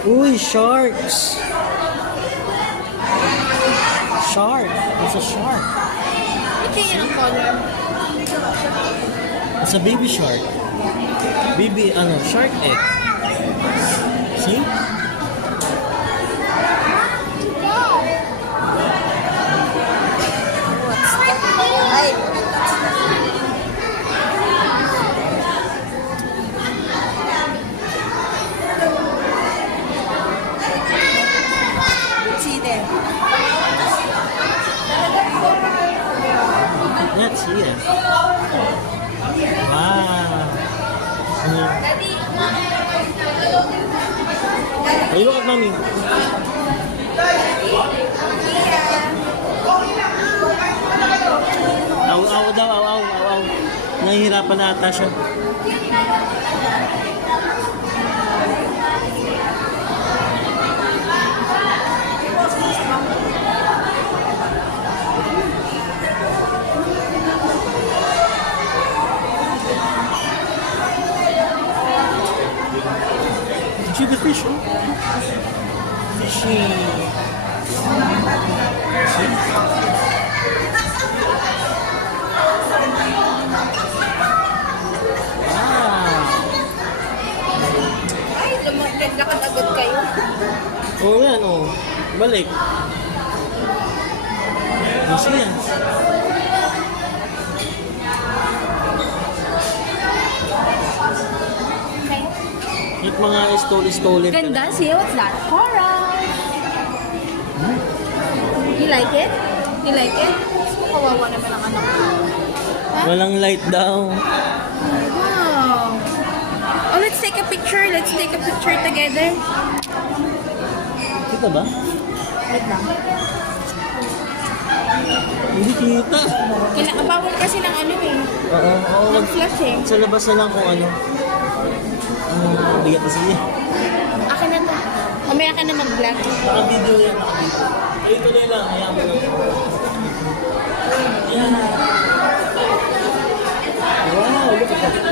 Uy, sharks! Shark! It's a shark. Tingin ang color. It's a baby shark. Baby, shark egg. See? Ay. See them. Let's see it. Wow. Hey, look at mommy. Aw daw, aw. Nahihirapan na ata siya. See the fish, oh? Fishing. Ay, lumakad agad kayo. Oo yan, oh. Balik. Kasi yan. Yung mga stole. Ganda, see what's that? Coral. You like it? You like it? Kawawa naman ang anak ko. Huh? Walang light daw. Wow. Oh, let's take a picture. Let's take a picture together. Kita ba? Wait lang. Hindi kita. Bawal kasi ng ano eh. Oo. Ng flash eh. Sa labas na lang kung ano. Bigat na siya. Akin na to. Mamaya ka na mag-vlog. Naka-video yan. Ay, tuloy lang. Hayaan mo lang. Yan. Wow, look at that.